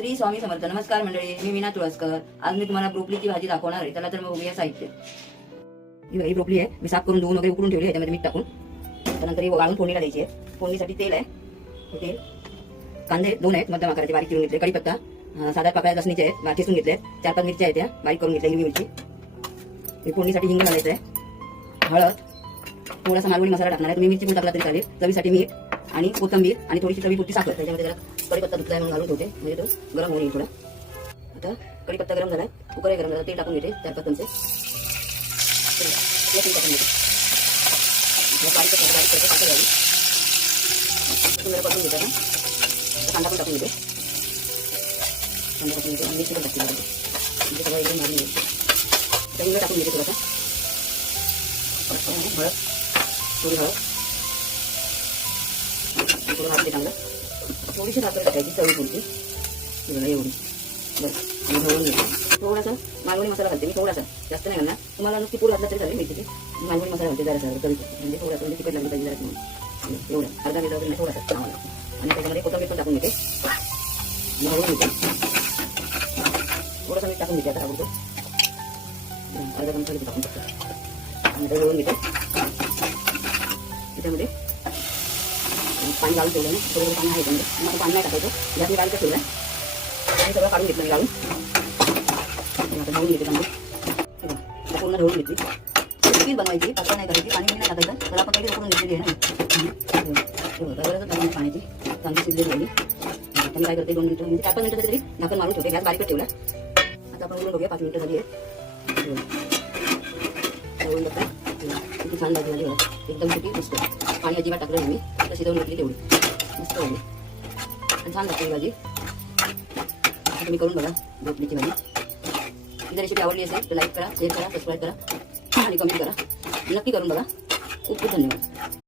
श्री स्वामी समर्थ. नमस्कार मंडळी, मी मीना तुळसकर. आज मी तुम्हाला ब्रोकलीची भाजी दाखवणार आहे. त्याला तर मग बघूया साहित्य. ही ब्रोकली आहे, मी साफ करून धुवून वगैरे उकडून ठेवली. याच्यामध्ये मीठ टाकून त्यानंतर ही वाळून फोडणीला द्यायची आहे. फोडणीसाठी तेल आहे, तेल, कांदे 2 आहेत मध्यम आकाराचे बारीक चिरून घेतले, कढीपत्ता, 7-8 पाकळ्या लसणीचे आहेत ठेचून घेतले, 4-5 मिरच्या आहेत त्या बारीक करून घेतल्या, हिरवी मिरची. फोडणीसाठी हिंग घालायचं आहे, हळद, थोडासा मालवणी मसाला टाकणार आहे. तुम्ही मिरची पण टाकला तरी चालेल. चवीसाठी मीठ आणि कोथिंबीर आणि थोडीशी चवीपुरती साखर. त्याच्यामध्ये जरा कढीपत्ता धुतलाय म्हणून घालून ठेवते, म्हणजे तो गरम होईल थोडा. आता कढीपत्ता गरम झालाय, कुकर गरम झाला, तेल टाकून घेते 4-5 चमचे. टाकून घेते बारीक करते, साखर घालून जरा परतून घेते. कांदा पण टाकून घेते, कांदा टाकून घेते आणि मिरची पण टाकते. म्हणजे सगळं एकदम भाजून घेते. हिंग टाकून घेते थोडासा, हळद, थोडी हळद, थोडं भाजते चांगलं. थोडीशी साखर टाकायची चवीपुरती, एवढी बस. आणि ढवळून घेते. थोडासा मालवणी मसाला घालते मी, थोडासा, जास्त नाही घालणार. तुम्हाला नुसती पूड घातला तरी चालेल मिरचीची. मालवणी मसाला घालते जरासा चवीपुरती, म्हणजे थोडासा, म्हणजे तिखट लागली पाहिजे जरा म्हणून. एवढं अर्धा लिटर वगैरे थोडासा चांगला. आणि त्याच्यामध्ये कोथिंबीर पण टाकून घेते, ढवळून घेते. थोडासा मीठ टाकून घेते आता आवडतो, अर्धा चमचा टाकून टाकतो आणि ढवळून घेते. त्याच्यामध्ये पाणी घालून ठेवलं ना, थोडं पाणी आहे त्यामध्ये. मग पाणी नाही टाकायचं, जास्त गाळीचं ठेवलं आणि सगळं काढून घेतलं मी गाळून. आता ढवळून घेते चांगली, पूर्ण ढवळून घेतली. खीर बनवायची, पातळ नाही करायची, पाणी नाही टाकायचं. तर आपण काही उकडून घेतलेली आहे ना, गरजच नाही पाण्याची. चांगली शिजलेली आहे. आता मी काय करते, 2 मिनिटं म्हणजे 4-5 मिनिटं तरी झाकण मारून ठेवते, गॅस बारीकच ठेवला. आता आपण उघडून बघूया, 5 मिनिटं झाली आहे. ढवळून बघता किती छान भाजी झाली आहे, एकदम किती मस्त. पाणी अजिबात टाकलं नाही मी, आता शिजवून घेतली तेवढी, मस्त झाली आणि छान लागते ही भाजी. आता तुम्ही करून बघा ब्रोकलीची भाजी. ही जर रेसिपी आवडली असेल तर लाईक करा, शेअर करा, सबस्क्राईब करा आणि कमेंट करा. नक्की करून बघा. खूप खूप धन्यवाद.